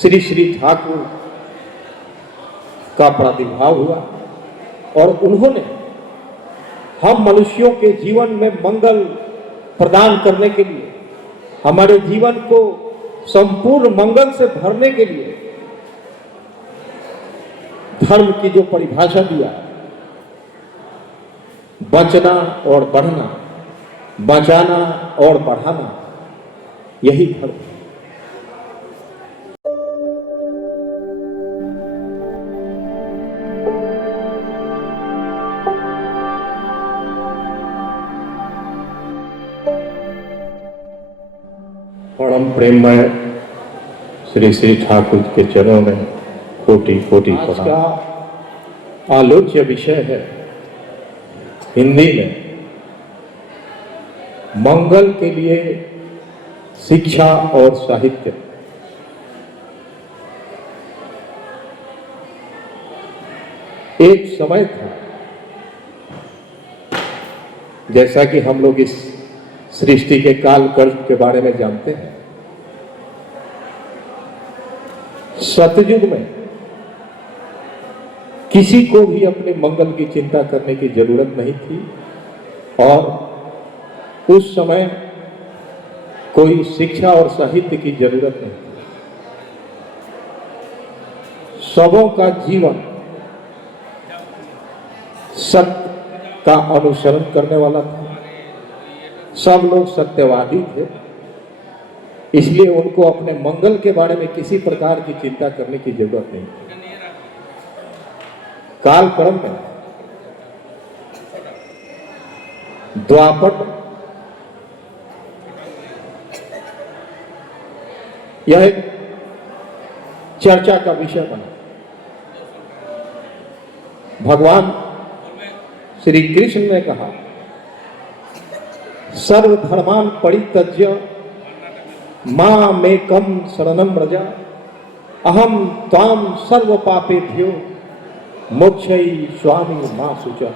श्री श्री ठाकुर का प्रादुर्भाव हुआ और उन्होंने हम मनुष्यों के जीवन में मंगल प्रदान करने के लिए, हमारे जीवन को संपूर्ण मंगल से भरने के लिए धर्म की जो परिभाषा दिया, बचना और बढ़ना, बचाना और बढ़ाना, यही धर्म है। परम प्रेममय श्री श्री ठाकुर के चरणों में कोटि कोटि प्रणाम। आज का आलोच्य विषय है हिंदी में मंगल के लिए शिक्षा और साहित्य। एक समय था, जैसा कि हम लोग इस सृष्टि के काल कर्म के बारे में जानते हैं, सतयुग में किसी को भी अपने मंगल की चिंता करने की जरूरत नहीं थी और उस समय कोई शिक्षा और साहित्य की जरूरत नहीं थी। सबों का जीवन सत्य का अनुसरण करने वाला था। सब लोग सत्यवादी थे, इसलिए उनको अपने मंगल के बारे में किसी प्रकार की चिंता करने की जरूरत नहीं थी। कालक्रम में द्वापर यह एक चर्चा का विषय बना। भगवान श्री कृष्ण ने कहा, सर्वधर्मान परित्यज्य मामेकं शरणं व्रज अहम त्वां सर्व पापेभ्यो मोक्षयिष्यामि मा शुचः।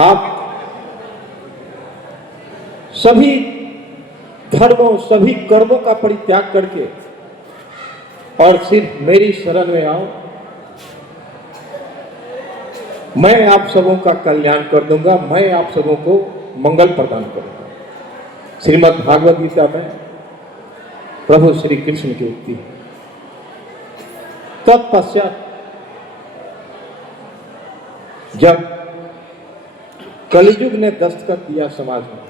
आप सभी धर्मों, सभी कर्मों का परित्याग करके और सिर्फ मेरी शरण में आओ, मैं आप सबों का कल्याण कर दूंगा, मैं आप सबों को मंगल प्रदान करूंगा। श्रीमद् भागवत गीता में प्रभु श्री कृष्ण की उक्ति है। तत्पश्चात जब कलियुग ने दस्तक दिया समाज में,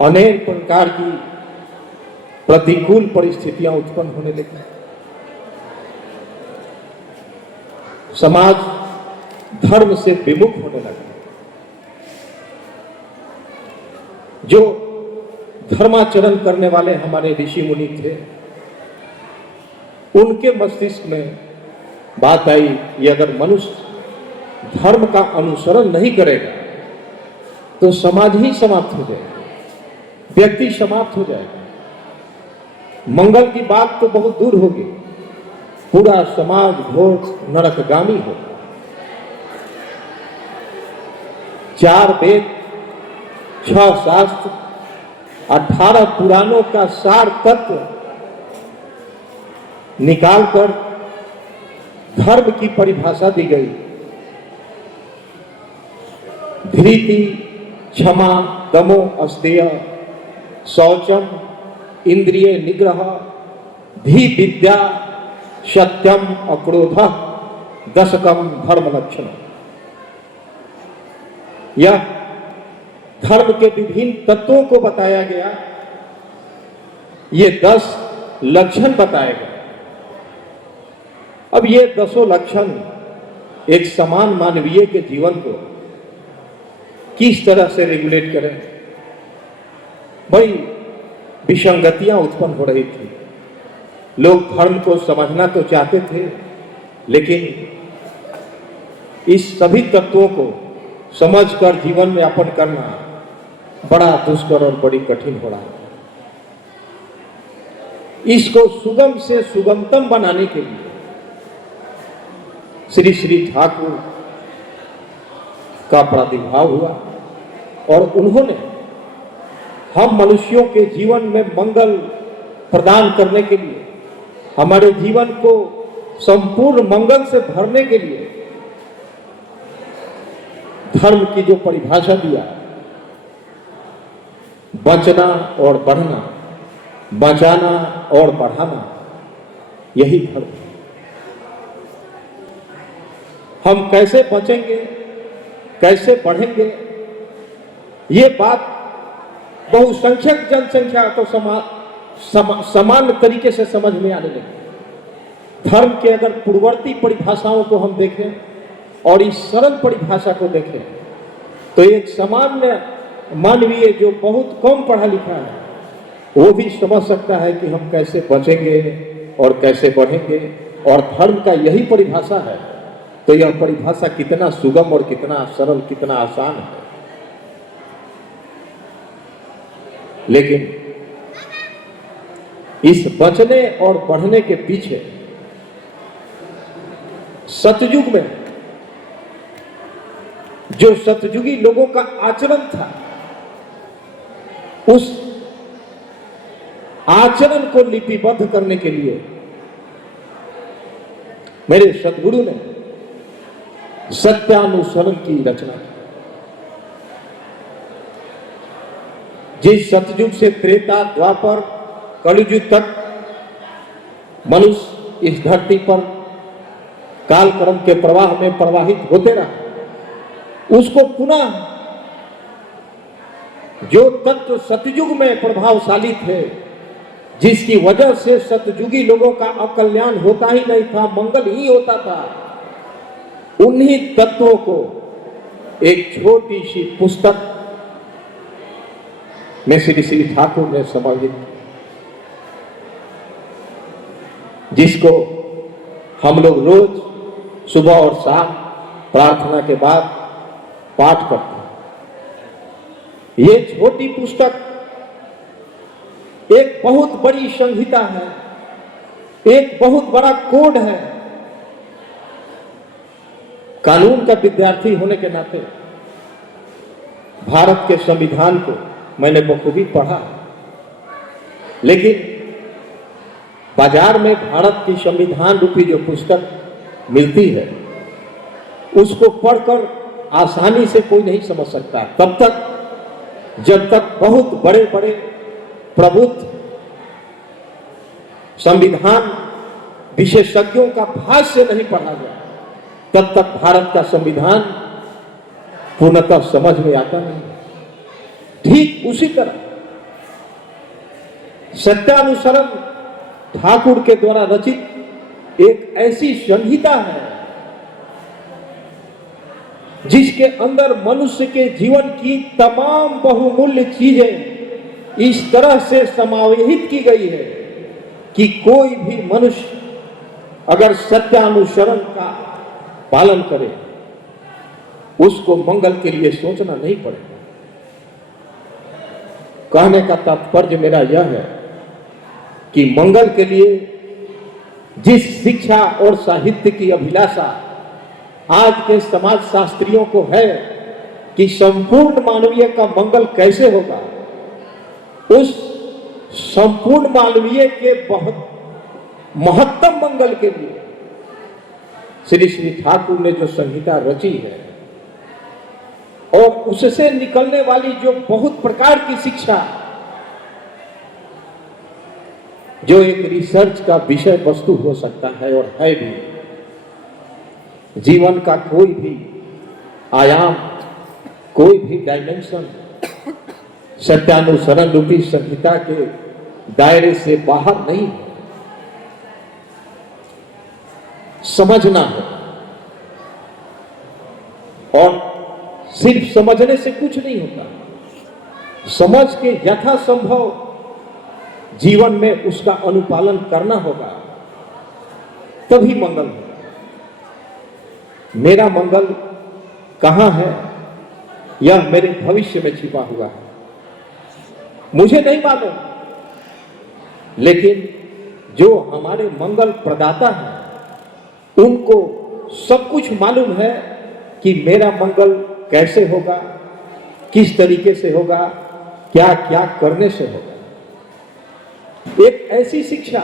अनेक प्रकार की प्रतिकूल परिस्थितियां उत्पन्न होने लगी। समाज धर्म से विमुख होने लगा। जो धर्माचरण करने वाले हमारे ऋषि मुनि थे, उनके मस्तिष्क में बात आई कि अगर मनुष्य धर्म का अनुसरण नहीं करेगा तो समाज ही समाप्त हो जाएगा, व्यक्ति समाप्त हो जाएगा। मंगल की बात तो बहुत दूर होगी, पूरा समाज घोर नरकगामी होगा। 4 वेद, 6 शास्त्र, 18 पुराणों का सार तत्व निकालकर धर्म की परिभाषा दी गई। धृति, क्षमा, दमो, अस्तेय, शौचम, इंद्रिय निग्रह, धी विद्या, सत्यम, अक्रोध, दशकम धर्म लक्षण। यह धर्म के विभिन्न तत्वों को बताया गया। ये 10 लक्षण बताए गए। अब ये 10 लक्षण एक समान मानवीय के जीवन को किस तरह से रेगुलेट करें, बड़ी विसंगतियां उत्पन्न हो रही थी। लोग धर्म को समझना तो चाहते थे, लेकिन इस सभी तत्वों को समझकर जीवन में यापन करना बड़ा दुष्कर और बड़ी कठिन हो रहा है। इसको सुगम से सुगमतम बनाने के लिए श्री श्री ठाकुर का प्रादुर्भाव हुआ और उन्होंने हम मनुष्यों के जीवन में मंगल प्रदान करने के लिए, हमारे जीवन को संपूर्ण मंगल से भरने के लिए धर्म की जो परिभाषा दिया, बचना और बढ़ना, बचाना और बढ़ाना, यही धर्म है। हम कैसे बचेंगे, कैसे बढ़ेंगे, ये बात बहुसंख्यक जनसंख्या तो समान तरीके से समझ में आने लगी। धर्म के अगर पूर्ववर्ती परिभाषाओं को हम देखें और इस सरल परिभाषा को देखें तो एक सामान्य मानवीय जो बहुत कम पढ़ा लिखा है वो भी समझ सकता है कि हम कैसे बचेंगे और कैसे बढ़ेंगे, और धर्म का यही परिभाषा है। तो यह परिभाषा कितना सुगम और कितना सरल, कितना आसान है। लेकिन इस बचने और बढ़ने के पीछे सतयुग में जो सतयुगी लोगों का आचरण था, उस आचरण को लिपिबद्ध करने के लिए मेरे सद्गुरु ने सत्यानुसरण की रचना की। जिस सतयुग से त्रेता, द्वापर, कलियुग तक मनुष्य इस धरती पर कालक्रम के प्रवाह में प्रवाहित होते रहा, उसको पुनः जो तत्व सतयुग में प्रभावशाली थे, जिसकी वजह से सतयुगी लोगों का अकल्याण होता ही नहीं था, मंगल ही होता था, उन्हीं तत्वों को एक छोटी सी पुस्तक में श्री श्री ठाकुर ने समाहित, जिसको हम लोग रोज सुबह और शाम प्रार्थना के बाद पाठ करते हैं। ये छोटी पुस्तक एक बहुत बड़ी संहिता है, एक बहुत बड़ा कोड है। कानून का विद्यार्थी होने के नाते भारत के संविधान को मैंने बखूबी पढ़ा, लेकिन बाजार में भारत की संविधान रूपी जो पुस्तक मिलती है उसको पढ़कर आसानी से कोई नहीं समझ सकता, तब तक जब तक बहुत बड़े बड़े प्रबुद्ध संविधान विशेषज्ञों का भाष्य नहीं पढ़ा गया, तब तक भारत का संविधान पूर्णतः समझ में आता नहीं। ठीक उसी तरह सत्यानुसरण ठाकुर के द्वारा रचित एक ऐसी संहिता है जिसके अंदर मनुष्य के जीवन की तमाम बहुमूल्य चीजें इस तरह से समावेशित की गई है कि कोई भी मनुष्य अगर सत्यानुसरण का पालन करे उसको मंगल के लिए सोचना नहीं पड़ेगा। कहने का तात्पर्य मेरा यह है कि मंगल के लिए जिस शिक्षा और साहित्य की अभिलाषा आज के समाज शास्त्रियों को है कि संपूर्ण मानवीय का मंगल कैसे होगा, उस संपूर्ण मानवीय के बहुत महत्तम मंगल के लिए श्री श्री ठाकुर ने जो संहिता रची है और उससे निकलने वाली जो बहुत प्रकार की शिक्षा, जो एक रिसर्च का विषय वस्तु हो सकता है और है भी, जीवन का कोई भी आयाम, कोई भी डायमेंशन सत्यानुसरण रूपी संहिता के दायरे से बाहर नहीं है। समझना है, और सिर्फ समझने से कुछ नहीं होता, समझ के यथासंभव जीवन में उसका अनुपालन करना होगा, तभी मंगल होगा। मेरा मंगल कहां है यह मेरे भविष्य में छिपा हुआ है, मुझे नहीं मालूम, लेकिन जो हमारे मंगल प्रदाता हैं उनको सब कुछ मालूम है कि मेरा मंगल कैसे होगा, किस तरीके से होगा, क्या क्या करने से होगा। एक ऐसी शिक्षा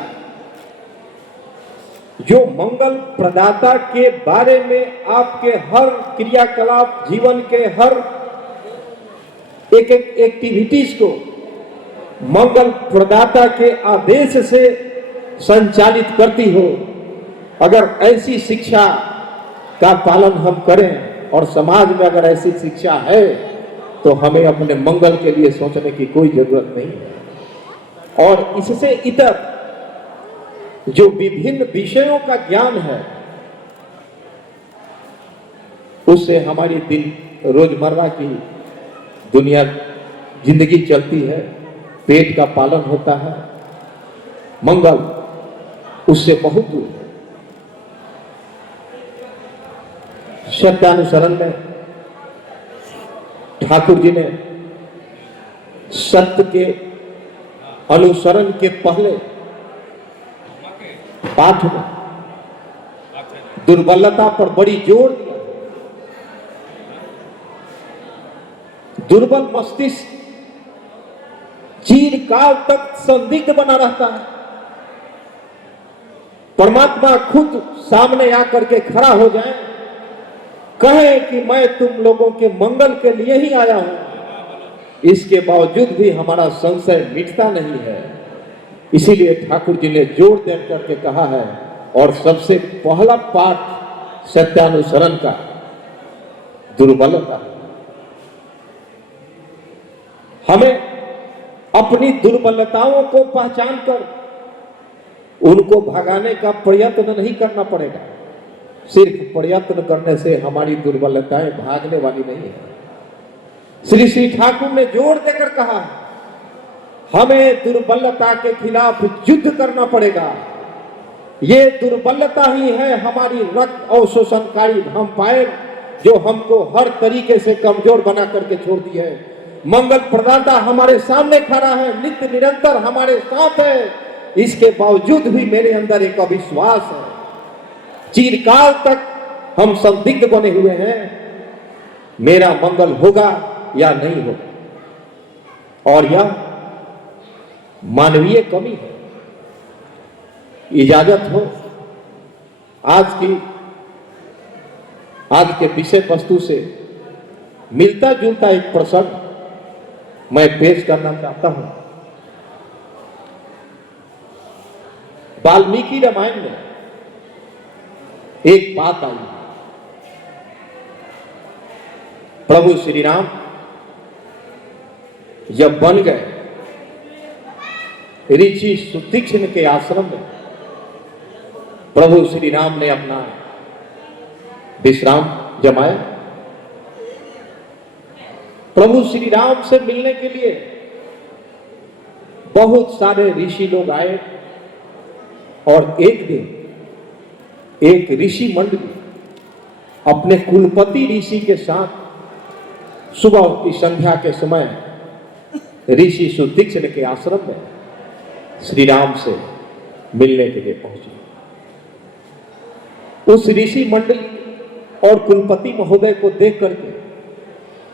जो मंगल प्रदाता के बारे में आपके हर क्रियाकलाप, जीवन के हर एक एक्टिविटीज को मंगल प्रदाता के आदेश से संचालित करती हो। अगर ऐसी शिक्षा का पालन हम करें और समाज में अगर ऐसी शिक्षा है तो हमें अपने मंगल के लिए सोचने की कोई जरूरत नहीं है। और इससे इतर जो विभिन्न विषयों का ज्ञान है उससे हमारी दिन रोजमर्रा की दुनिया जिंदगी चलती है, पेट का पालन होता है, मंगल उससे बहुत दूर है। सत्यानुसरण में ठाकुर जी ने सत्य के अनुसरण के पहले पाठ में दुर्बलता पर बड़ी जोर दिया। दुर्बल मस्तिष्क चिरकाल तक संदिग्ध बना रहता है। परमात्मा खुद सामने आकर के खड़ा हो जाए, कहे कि मैं तुम लोगों के मंगल के लिए ही आया हूं, इसके बावजूद भी हमारा संशय मिटता नहीं है। इसीलिए ठाकुर जी ने जोर दे करके कहा है, और सबसे पहला पाठ सत्यानुसरण का दुर्बलता। हमें अपनी दुर्बलताओं को पहचान कर उनको भगाने का प्रयत्न नहीं करना पड़ेगा। सिर्फ प्रयत्न करने से हमारी दुर्बलताएं भागने वाली नहीं है। श्री श्री ठाकुर ने जोर देकर कहा हमें दुर्बलता के खिलाफ युद्ध करना पड़ेगा। ये दुर्बलता ही है हमारी रक्त अवशोषणकारी वैम्पायर जो हमको हर तरीके से कमजोर बना करके छोड़ दी है। मंगल प्रदाता हमारे सामने खड़ा है, नित्य निरंतर हमारे साथ है, इसके बावजूद भी मेरे अंदर एक अविश्वास है। चिरकाल तक हम संदिग्ध बने हुए हैं, मेरा मंगल होगा या नहीं होगा। और यह मानवीय कमी है। इजाजत हो आज के विषय वस्तु से मिलता जुलता एक प्रसंग मैं पेश करना चाहता हूं। वाल्मीकि रामायण में एक बात आई। प्रभु श्री राम जब बन गए ऋषि सुतीक्ष्ण के आश्रम में, प्रभु श्री राम ने अपना विश्राम जमाया। प्रभु श्री राम से मिलने के लिए बहुत सारे ऋषि लोग आए और एक दिन एक ऋषि मंडली अपने कुलपति ऋषि के साथ सुबह की संध्या के समय ऋषि सुतीक्ष्ण के आश्रम में श्री राम से मिलने के लिए पहुंचे। उस ऋषि मंडली और कुलपति महोदय को देख करके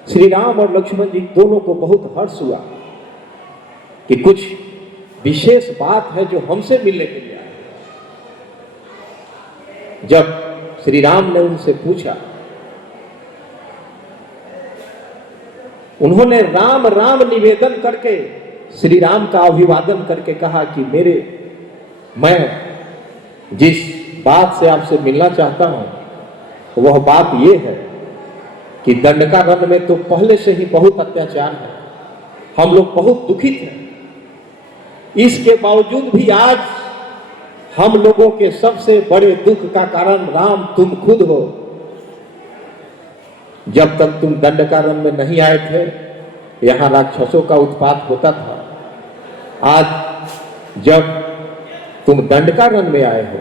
श्री राम और लक्ष्मण जी दोनों को बहुत हर्ष हुआ कि कुछ विशेष बात है जो हमसे मिलने के लिए आए। जब श्री राम ने उनसे पूछा, उन्होंने राम राम निवेदन करके श्री राम का अभिवादन करके कहा कि मैं जिस बात से आपसे मिलना चाहता हूं वह बात यह है कि दंडकारण्य में तो पहले से ही बहुत अत्याचार है, हम लोग बहुत दुखित हैं। इसके बावजूद भी आज हम लोगों के सबसे बड़े दुख का कारण राम तुम खुद हो। जब तक तुम दंडकारण्य में नहीं आए थे यहां राक्षसों का उत्पात होता था। आज जब तुम दंडकारण्य में आए हो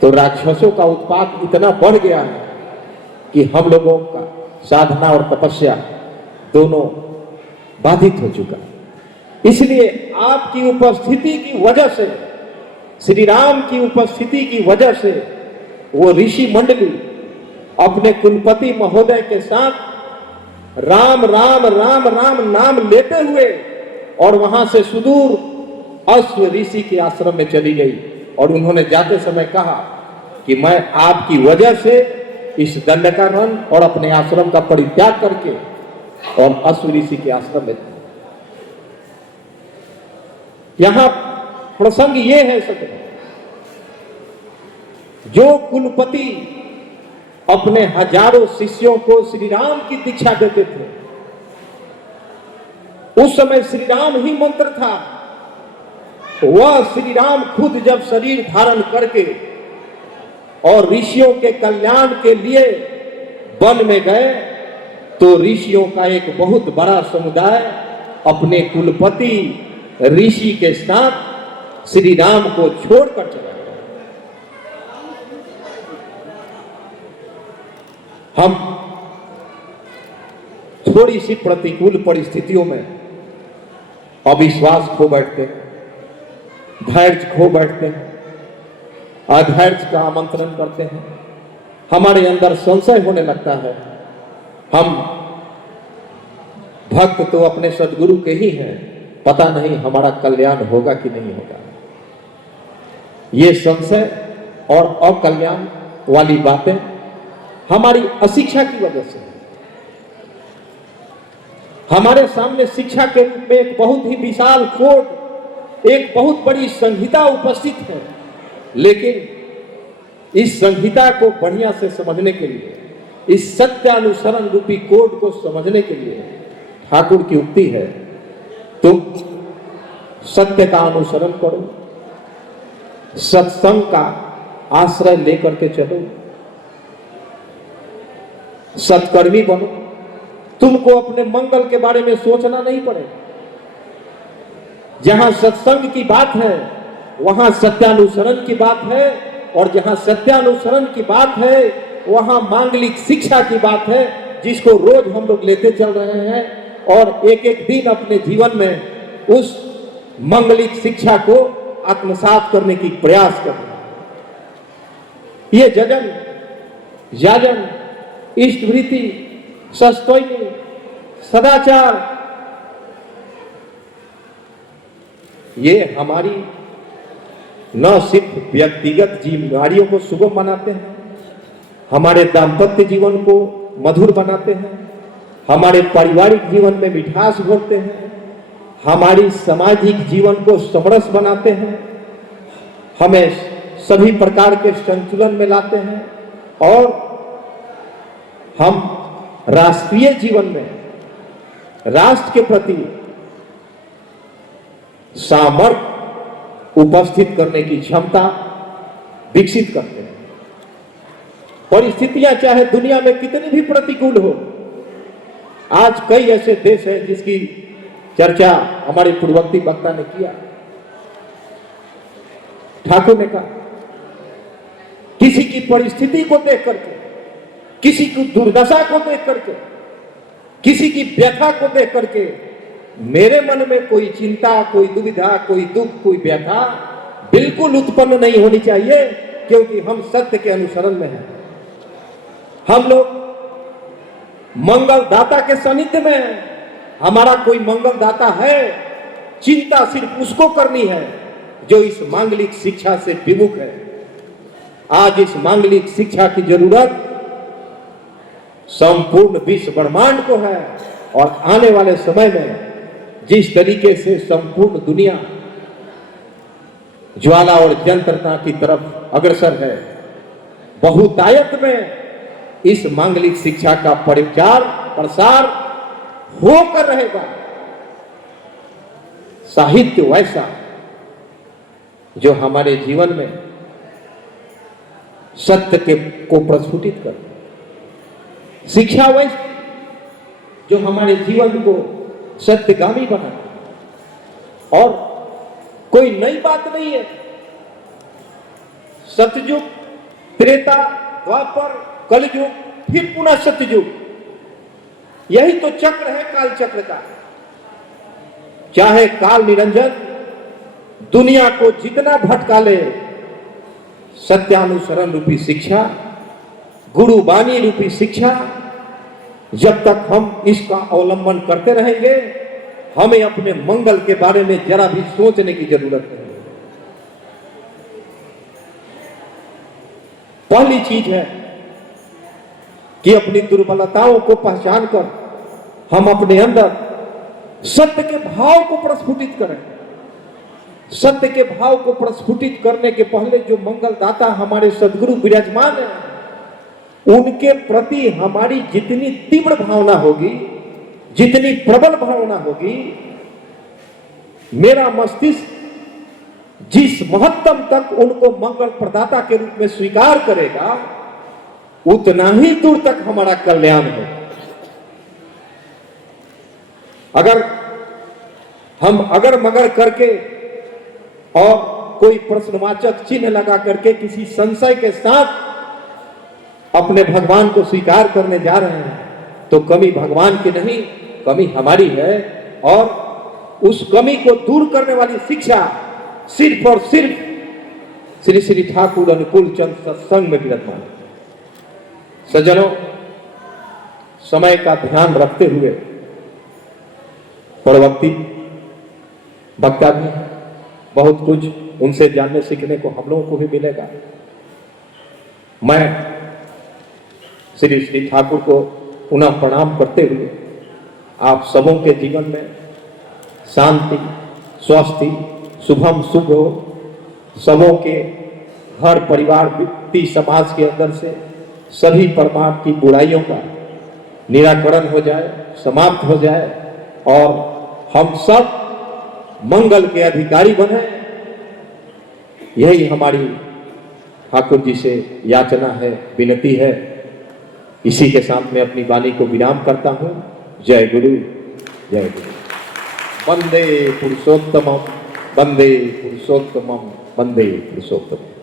तो राक्षसों का उत्पात इतना बढ़ गया है कि हम लोगों का साधना और तपस्या दोनों बाधित हो चुका। इसलिए आपकी उपस्थिति की वजह से, श्री राम की उपस्थिति की वजह से वो ऋषि मंडली अपने कुलपति महोदय के साथ राम राम राम राम नाम लेते हुए और वहां से सुदूर अश्व ऋषि के आश्रम में चली गई और उन्होंने जाते समय कहा कि मैं आपकी वजह से इस दंडकारण्य और अपने आश्रम का परित्याग करके और अश्व ऋषि के आश्रम में, यहां प्रसंग ये है सके, जो कुलपति अपने हजारों शिष्यों को श्री राम की दीक्षा देते थे, उस समय श्री राम ही मंत्र था। वह श्री राम खुद जब शरीर धारण करके और ऋषियों के कल्याण के लिए वन में गए, तो ऋषियों का एक बहुत बड़ा समुदाय अपने कुलपति ऋषि के साथ श्री राम को छोड़कर चला गया। हम थोड़ी सी प्रतिकूल परिस्थितियों में अविश्वास खो बैठते हैं, धैर्य खो बैठते हैं, अधैर्य का आमंत्रण करते हैं, हमारे अंदर संशय होने लगता है। हम भक्त तो अपने सदगुरु के ही हैं, पता नहीं हमारा कल्याण होगा कि नहीं होगा। ये संशय और अकल्याण वाली बातें हमारी अशिक्षा की वजह से। हमारे सामने शिक्षा के रूप में एक बहुत ही विशाल कोड, एक बहुत बड़ी संहिता उपस्थित है, लेकिन इस संहिता को बढ़िया से समझने के लिए, इस सत्यानुसरण रूपी कोड को समझने के लिए ठाकुर की उक्ति है, तुम सत्य का अनुसरण करो, सत्संग का आश्रय लेकर के चलो, सत्कर्मी बनो। तुमको अपने मंगल के बारे में सोचना नहीं पड़ेगा। जहां सत्संग की बात है वहां सत्यानुसरण की बात है, और जहां सत्यानुसरण की बात है वहां मांगलिक शिक्षा की बात है, जिसको रोज हम लोग लेते चल रहे हैं और एक एक दिन अपने जीवन में उस मांगलिक शिक्षा को आत्मसात करने की प्रयास कर रहे हैं। ये जजन, याजन, इष्टवृत्ति, सस्तोइनी, सदाचार, ये हमारी न सिर्फ व्यक्तिगत जिम्मेदारियों को सुगम बनाते हैं, हमारे दाम्पत्य जीवन को मधुर बनाते हैं, हमारे पारिवारिक जीवन में मिठास भरते हैं, हमारी सामाजिक जीवन को समरस बनाते हैं, हमें सभी प्रकार के संतुलन में लाते हैं, और हम राष्ट्रीय जीवन में राष्ट्र के प्रति सामर्थ्य उपस्थित करने की क्षमता विकसित करते हैं। परिस्थितियां चाहे दुनिया में कितनी भी प्रतिकूल हो, आज कई ऐसे देश हैं जिसकी चर्चा हमारे पूर्ववर्ती वक्ता ने किया। ठाकुर ने कहा किसी की परिस्थिति को देख करके, किसी की दुर्दशा को देख करके, किसी की व्यथा को देख करके मेरे मन में कोई चिंता, कोई दुविधा, कोई दुख, कोई व्यथा बिल्कुल उत्पन्न नहीं होनी चाहिए, क्योंकि हम सत्य के अनुसरण में हैं। हम लोग मंगल दाता के सानिध्य में हैं। हमारा कोई मंगल दाता है, चिंता सिर्फ उसको करनी है जो इस मांगलिक शिक्षा से विमुख है। आज इस मांगलिक शिक्षा की जरूरत संपूर्ण विश्व ब्रह्मांड को है, और आने वाले समय में जिस तरीके से संपूर्ण दुनिया ज्वाला और यंत्रता की तरफ अग्रसर है, बहुतायत में इस मांगलिक शिक्षा का प्रचार प्रसार होकर रहेगा। साहित्य वैसा जो हमारे जीवन में सत्य के को प्रस्फुटित कर, शिक्षा वैसी जो हमारे जीवन को सत्यगामी बना। और कोई नई बात नहीं है। सतयुग, त्रेता, द्वापर, कलयुग, फिर पुनः सतयुग, यही तो चक्र है काल चक्र का। चाहे काल निरंजन दुनिया को जितना भटका ले, सत्यानुसरण रूपी शिक्षा, गुरु वाणी रूपी शिक्षा, जब तक हम इसका अवलंबन करते रहेंगे, हमें अपने मंगल के बारे में जरा भी सोचने की जरूरत नहीं। पहली चीज है कि अपनी दुर्बलताओं को पहचान कर हम अपने अंदर सत्य के भाव को प्रस्फुटित करें। सत्य के भाव को प्रस्फुटित करने के पहले जो मंगलदाता हमारे सदगुरु विराजमान है, उनके प्रति हमारी जितनी तीव्र भावना होगी, जितनी प्रबल भावना होगी, मेरा मस्तिष्क जिस महत्तम तक उनको मंगल प्रदाता के रूप में स्वीकार करेगा, उतना ही दूर तक हमारा कल्याण होगा। अगर हम अगर मगर करके और कोई प्रश्नवाचक चिन्ह लगा करके किसी संशय के साथ अपने भगवान को स्वीकार करने जा रहे हैं, तो कमी भगवान की नहीं, कमी हमारी है। और उस कमी को दूर करने वाली शिक्षा सिर्फ और सिर्फ श्री श्री ठाकुर अनुकूल चंद सत्संग में विराजमान। सज्जनों, समय का ध्यान रखते हुए परवर्ती वक्ता भी बहुत कुछ उनसे जानने सीखने को हम लोगों को भी मिलेगा। मैं श्री श्री ठाकुर को पुनः प्रणाम करते हुए आप सबों के जीवन में शांति, स्वस्थ, शुभम शुभ हो। सबों के घर परिवार व्यक्ति समाज के अंदर से सभी प्रकार की बुराइयों का निराकरण हो जाए, समाप्त हो जाए और हम सब मंगल के अधिकारी बने। यही हमारी ठाकुर जी से याचना है, विनती है। इसी के साथ मैं अपनी वाणी को विराम करता हूं। जय गुरु, जय गुरु। वंदे पुरुषोत्तमम, वंदे पुरुषोत्तमम, वंदे पुरुषोत्तमम।